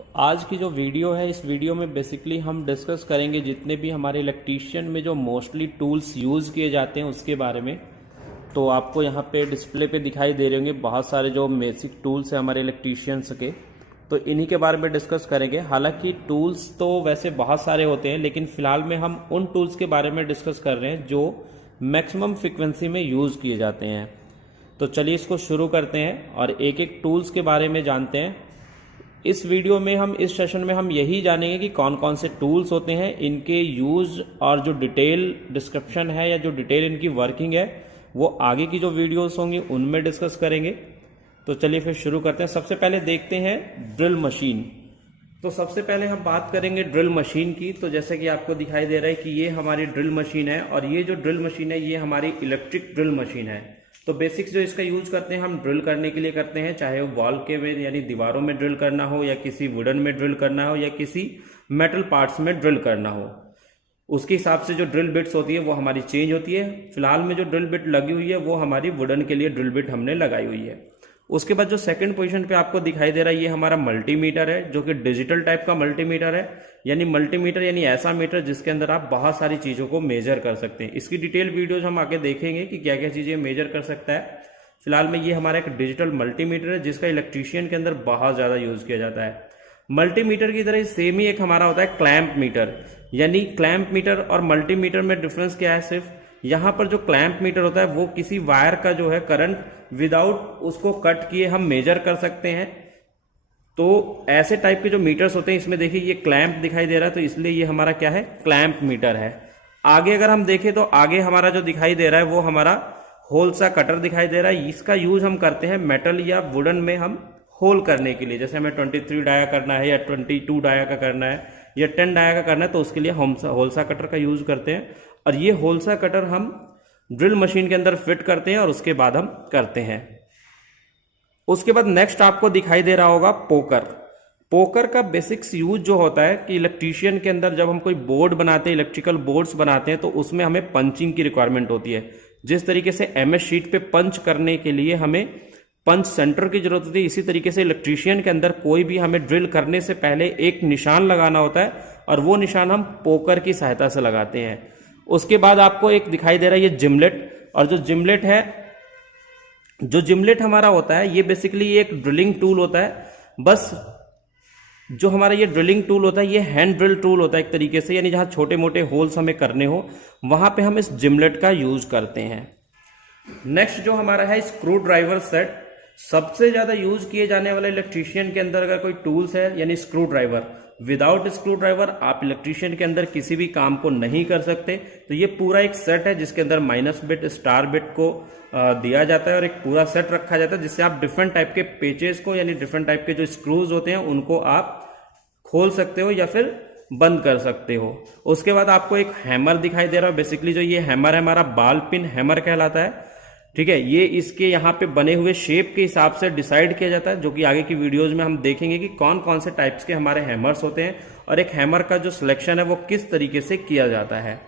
तो आज की जो वीडियो है, इस वीडियो में बेसिकली हम डिस्कस करेंगे जितने भी हमारे इलेक्ट्रीशियन में जो मोस्टली टूल्स यूज़ किए जाते हैं उसके बारे में। तो आपको यहाँ पे डिस्प्ले पे दिखाई दे रहे होंगे बहुत सारे जो बेसिक टूल्स हैं हमारे इलेक्ट्रीशियंस के, तो इन्हीं के बारे में डिस्कस करेंगे। हालांकि टूल्स तो वैसे बहुत सारे होते हैं, लेकिन फ़िलहाल में हम उन टूल्स के बारे में डिस्कस कर रहे हैं जो मैक्सिमम फ्रिक्वेंसी में यूज़ किए जाते हैं। तो चलिए इसको शुरू करते हैं और एक एक टूल्स के बारे में जानते हैं। इस वीडियो में हम इस सेशन में हम यही जानेंगे कि कौन कौन से टूल्स होते हैं, इनके यूज़ और जो डिटेल डिस्क्रिप्शन है या जो डिटेल इनकी वर्किंग है वो आगे की जो वीडियोस होंगी उनमें डिस्कस करेंगे। तो चलिए फिर शुरू करते हैं। सबसे पहले देखते हैं ड्रिल मशीन। तो सबसे पहले हम बात करेंगे ड्रिल मशीन की। तो जैसे कि आपको दिखाई दे रहा है कि ये हमारी ड्रिल मशीन है और ये जो ड्रिल मशीन है ये हमारी इलेक्ट्रिक ड्रिल मशीन है। तो बेसिक्स जो इसका यूज करते हैं हम ड्रिल करने के लिए करते हैं, चाहे वो वॉल के में यानी दीवारों में ड्रिल करना हो या किसी वुडन में ड्रिल करना हो या किसी मेटल पार्ट्स में ड्रिल करना हो। उसके हिसाब से जो ड्रिल बिट्स होती है वो हमारी चेंज होती है। फिलहाल में जो ड्रिल बिट लगी हुई है वो हमारी वुडन के लिए ड्रिल बिट हमने लगाई हुई है। उसके बाद जो सेकंड पोजीशन पे आपको दिखाई दे रहा है ये हमारा मल्टीमीटर है, जो कि डिजिटल टाइप का मल्टीमीटर है। यानी मल्टीमीटर यानी ऐसा मीटर जिसके अंदर आप बहुत सारी चीज़ों को मेजर कर सकते हैं। इसकी डिटेल वीडियोज हम आगे देखेंगे कि क्या क्या चीज़ें मेजर कर सकता है। फिलहाल में ये हमारा एक डिजिटल मल्टीमीटर है जिसका इलेक्ट्रीशियन के अंदर बहुत ज़्यादा यूज़ किया जाता है। मल्टीमीटर की तरह सेम ही एक हमारा होता है क्लैंप मीटर। यानी क्लैंप मीटर और मल्टीमीटर में डिफरेंस क्या है, सिर्फ यहाँ पर जो क्लैंप मीटर होता है वो किसी वायर का जो है करंट विदाउट उसको कट किए हम मेजर कर सकते हैं। तो ऐसे टाइप के जो मीटर्स होते हैं इसमें देखिए ये क्लैंप दिखाई दे रहा है, तो इसलिए ये हमारा क्या है, क्लैंप मीटर है। आगे अगर हम देखें तो आगे हमारा जो दिखाई दे रहा है वो हमारा होल सा कटर दिखाई दे रहा है। इसका यूज हम करते हैं मेटल या वुडन में हम होल करने के लिए। जैसे हमें 23 डाया करना है या 22 डाया का करना है या 10 डाया का करना है तो उसके लिए हम होलसा कटर का यूज करते हैं। और ये होलसा कटर हम ड्रिल मशीन के अंदर फिट करते हैं और उसके बाद हम करते हैं। उसके बाद नेक्स्ट आपको दिखाई दे रहा होगा पोकर। पोकर का बेसिक्स यूज जो होता है कि इलेक्ट्रीशियन के अंदर जब हम कोई बोर्ड बनाते हैं, इलेक्ट्रिकल बोर्ड्स बनाते हैं, तो उसमें हमें पंचिंग की रिक्वायरमेंट होती है। जिस तरीके से एमएस शीट पे पंच करने के लिए हमें पंच सेंटर की जरूरत होती है, इसी तरीके से इलेक्ट्रीशियन के अंदर कोई भी हमें ड्रिल करने से पहले एक निशान लगाना होता है और वो निशान हम पोकर की सहायता से लगाते हैं। उसके बाद आपको एक दिखाई दे रहा है ये जिमलेट। और जो जिमलेट है, जो जिमलेट हमारा होता है ये बेसिकली एक ड्रिलिंग टूल होता है। बस जो हमारा ये ड्रिलिंग टूल होता है ये हैंड ड्रिल टूल होता है एक तरीके से, यानी जहां छोटे मोटे होल्स हमें करने हो वहां पे हम इस जिमलेट का यूज करते हैं। नेक्स्ट जो हमारा है स्क्रू ड्राइवर सेट। सबसे ज्यादा यूज किए जाने वाले इलेक्ट्रीशियन के अंदर अगर कोई टूल्स है यानी screw driver. Without screw driver आप इलेक्ट्रीशियन के अंदर किसी भी काम को नहीं कर सकते। तो ये पूरा एक सेट है जिसके अंदर माइनस बिट, स्टार बिट को दिया जाता है और एक पूरा सेट रखा जाता है जिससे आप डिफरेंट टाइप के पेचेस को यानी डिफरेंट टाइप के जो स्क्रूज होते हैं उनको आप खोल सकते हो या फिर बंद कर सकते हो। उसके बाद आपको एक हैमर दिखाई दे रहा है। बेसिकली जो ये हैमर है हमारा बाल पिन हैमर कहलाता है। ठीक है, ये इसके यहाँ पे बने हुए शेप के हिसाब से डिसाइड किया जाता है, जो कि आगे की वीडियोज में हम देखेंगे कि कौन कौन से टाइप्स के हमारे हैमर्स होते हैं और एक हैमर का जो सिलेक्शन है वो किस तरीके से किया जाता है।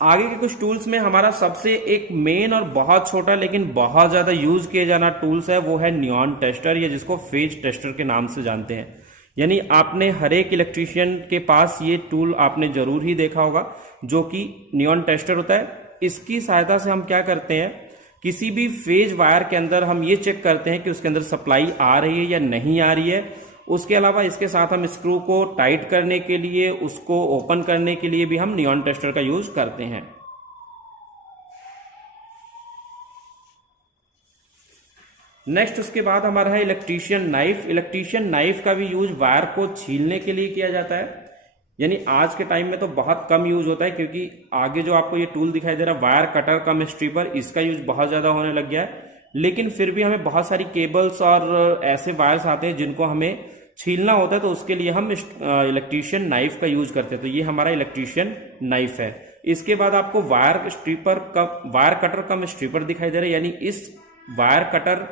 आगे के कुछ टूल्स में हमारा सबसे एक मेन और बहुत छोटा लेकिन बहुत ज्यादा यूज किए जाना टूल्स है वो है नियॉन टेस्टर, या जिसको फेज टेस्टर के नाम से जानते हैं। यानी आपने हर एक इलेक्ट्रीशियन के पास ये टूल आपने जरूर ही देखा होगा, जो कि नियॉन टेस्टर होता है। इसकी सहायता से हम क्या करते हैं, किसी भी फेज वायर के अंदर हम ये चेक करते हैं कि उसके अंदर सप्लाई आ रही है या नहीं आ रही है। उसके अलावा इसके साथ हम स्क्रू को टाइट करने के लिए, उसको ओपन करने के लिए भी हम नियॉन टेस्टर का यूज करते हैं। नेक्स्ट उसके बाद हमारा है इलेक्ट्रीशियन नाइफ। इलेक्ट्रीशियन नाइफ का भी यूज वायर को छीलने के लिए किया जाता है। यानी आज के टाइम में तो बहुत कम यूज होता है, क्योंकि आगे जो आपको ये टूल दिखाई दे रहा है वायर कटर कम स्ट्रिपर, इसका यूज बहुत ज्यादा होने लग गया है। लेकिन फिर भी हमें बहुत सारी केबल्स और ऐसे वायर्स आते हैं जिनको हमें छीलना होता है, तो उसके लिए हम इलेक्ट्रीशियन नाइफ का यूज करते हैं। तो ये हमारा इलेक्ट्रीशियन नाइफ है। इसके बाद आपको वायर कटर कम स्ट्रिपर दिखाई दे रहा है। यानी इस वायर कटर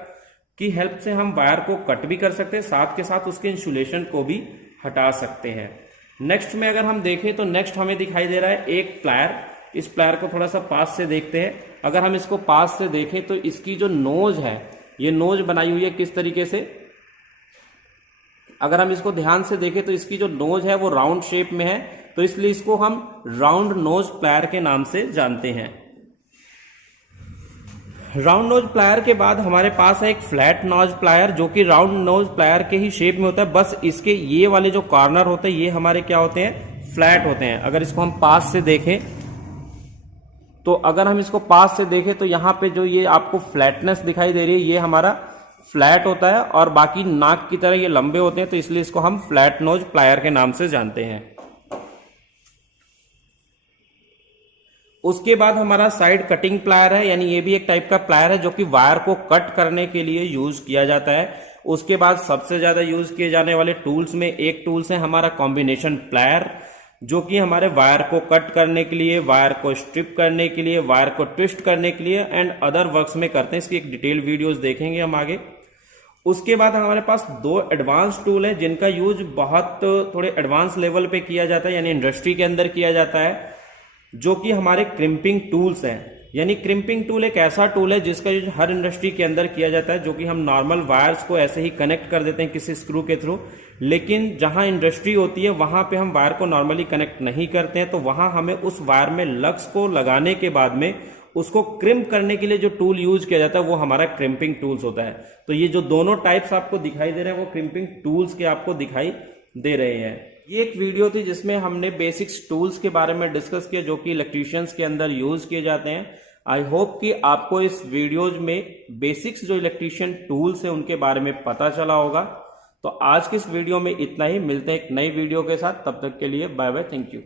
की हेल्प से हम वायर को कट भी कर सकते हैं, साथ के साथ उसके इंसुलेशन को भी हटा सकते हैं। नेक्स्ट में अगर हम देखें तो नेक्स्ट हमें दिखाई दे रहा है एक प्लायर। इस प्लायर को थोड़ा सा पास से देखते हैं। अगर हम इसको पास से देखें तो इसकी जो नोज है, ये नोज बनाई हुई है किस तरीके से, अगर हम इसको ध्यान से देखें तो इसकी जो नोज है वो राउंड शेप में है, तो इसलिए इसको हम राउंड नोज प्लायर के नाम से जानते हैं। राउंड नोज प्लायर के बाद हमारे पास है एक फ्लैट नोज प्लायर, जो कि राउंड नोज प्लायर के ही शेप में होता है, बस इसके ये वाले जो कॉर्नर होते हैं ये हमारे क्या होते हैं, फ्लैट होते हैं। अगर इसको हम पास से देखें तो तो यहां पे जो ये आपको फ्लैटनेस दिखाई दे रही है ये हमारा फ्लैट होता है, और बाकी नाक की तरह ये लंबे होते हैं, तो इसलिए इसको हम फ्लैट नोज प्लायर के नाम से जानते हैं। उसके बाद हमारा साइड कटिंग प्लायर है, यानी ये भी एक टाइप का प्लायर है जो कि वायर को कट करने के लिए यूज किया जाता है। उसके बाद सबसे ज्यादा यूज किए जाने वाले टूल्स में एक टूल्स है हमारा कॉम्बिनेशन प्लायर, जो कि हमारे वायर को कट करने के लिए, वायर को स्ट्रिप करने के लिए, वायर को ट्विस्ट करने के लिए एंड अदर वर्क्स में करते हैं। इसकी एक डिटेल वीडियोस देखेंगे हम आगे। उसके बाद हमारे पास दो एडवांस टूल है जिनका यूज बहुत थोड़े एडवांस लेवल पे किया जाता है, यानी इंडस्ट्री के अंदर किया जाता है, जो कि हमारे क्रिम्पिंग टूल्स हैं। यानी क्रिम्पिंग टूल एक ऐसा टूल है जिसका यूज हर इंडस्ट्री के अंदर किया जाता है, जो कि हम नॉर्मल वायर्स को ऐसे ही कनेक्ट कर देते हैं किसी स्क्रू के थ्रू, लेकिन जहां इंडस्ट्री होती है वहां पे हम वायर को नॉर्मली कनेक्ट नहीं करते हैं, तो वहां हमें उस वायर में लग्स को लगाने के बाद में उसको क्रिम्प करने के लिए जो टूल यूज किया जाता है वो हमारा क्रिम्पिंग टूल्स होता है। तो ये जो दोनों टाइप्स आपको दिखाई दे रहे हैं वो क्रिम्पिंग टूल्स के आपको दिखाई दे रहे हैं। ये एक वीडियो थी जिसमें हमने बेसिक्स टूल्स के बारे में डिस्कस किया जो कि इलेक्ट्रीशियंस के अंदर यूज किए जाते हैं। आई होप कि आपको इस वीडियोज में बेसिक्स जो इलेक्ट्रीशियन टूल्स हैं उनके बारे में पता चला होगा। तो आज की इस वीडियो में इतना ही, मिलते हैं एक नई वीडियो के साथ, तब तक के लिए बाय बाय, थैंक यू।